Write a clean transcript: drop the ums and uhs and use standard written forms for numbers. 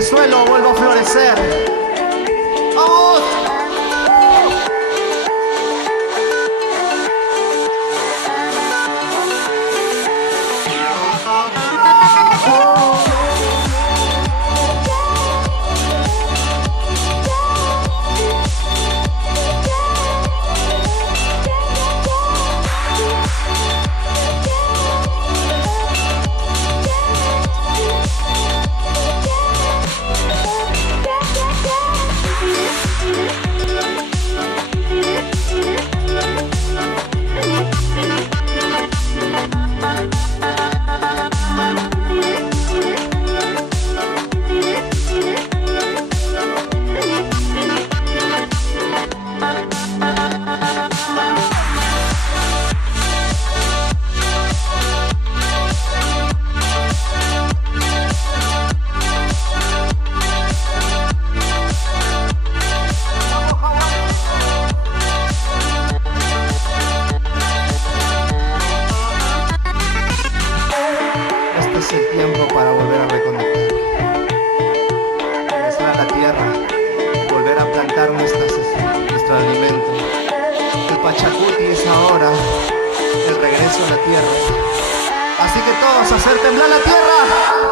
este suelo vuelva a florecer. ¡Vamos! Es el tiempo para volver a reconectar, regresar a la tierra, volver a plantar nuestro alimento. El Pachacuti es ahora el regreso a la tierra. Así que todos, hacer temblar la tierra.